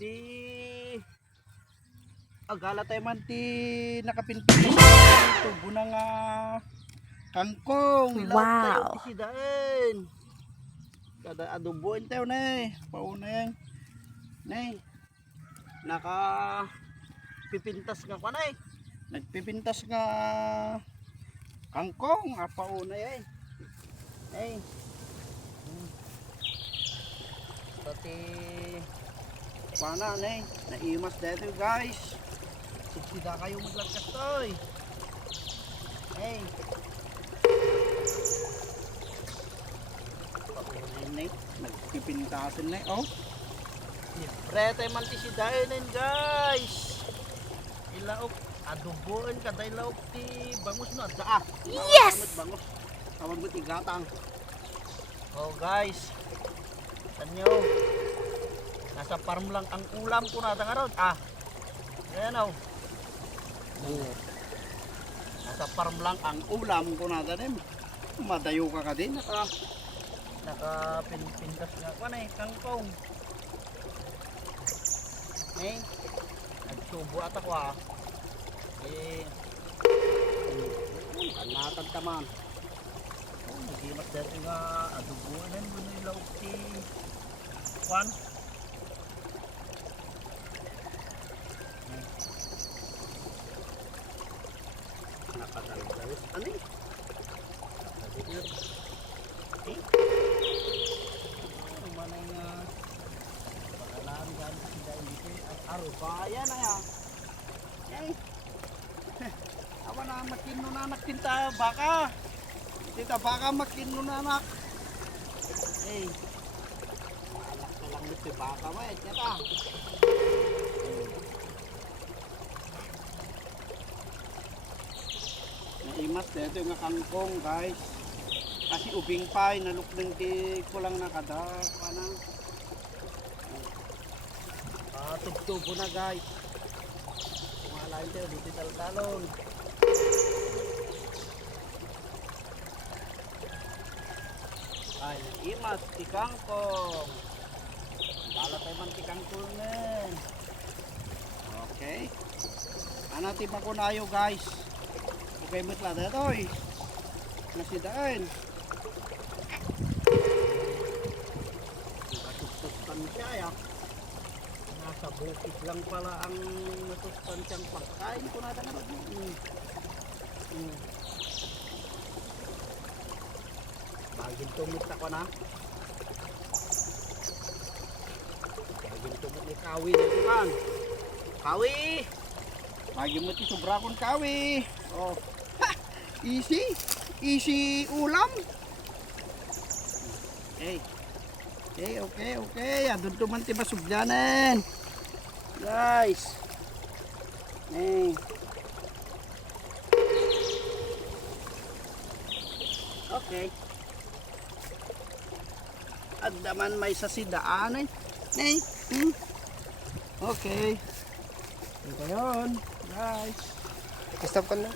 Ti agala tayo man ti nakapinpin tubo na nga kangkong. Ilaw tayo Wow. ti sidain. Kada adoboin tayo na pauna yan. Nay. Naka pipintas nga pa na nagpipintas nga kangkong pauna yan. Nay. Pati pana nay, naimas dito guys. Subsida kayo maglagkas toy. Hey. Pauna nay, nagpipintasin nay. Oh. Prete man ti sidain guys. Ilaok adoboin kada ilaok ti bangus no adda. Yes! Bangus. Tawag mo ti gatang. Oh guys. Tanyo. Nasa farm lang ang ulam ko na ngaron. Ayan o. Nasa farm lang ang ulam ko na din. Madayo ka din. Pintas nga ko na kangkong. Nagsubo at ako kanatag taman. Nagimat dito nga adubunan mo na ilaw ti Juan. Nakadaldalos ano manay nga pagalaan gano'n sila dito at arubaya na yan. Awa na makino na anak tinta baka. Tinta baka makino na anak. Malak na lang nito baka mo nyata. Naimas dito yung kangkong guys. Kasi ubing pa, nalukling ti ko lang nakadak. Tugtubo na guys. Kumalain tayo dito talon. Ay, naimas ti kangkong. Bala tayo man ti kangkong men. Okay. Ano ti makunayo guys. Okay mo tla dito nasidaan. Nakatugtugan siya ya. Nasa bukid lang pala ang natustansiyang pagkain ko na tanong. Bagin tumit ako na. Bagin tumit ni kawi na iban. Kawi! Bagin mo ti sobra kong kawi. Oh. Ha! Easy! Easy ulam! Okay. Adun tuman ti basugyanan. Guys. Okay. Addaman may sasidaan Okay. Ito yun, guys. Stop ka na.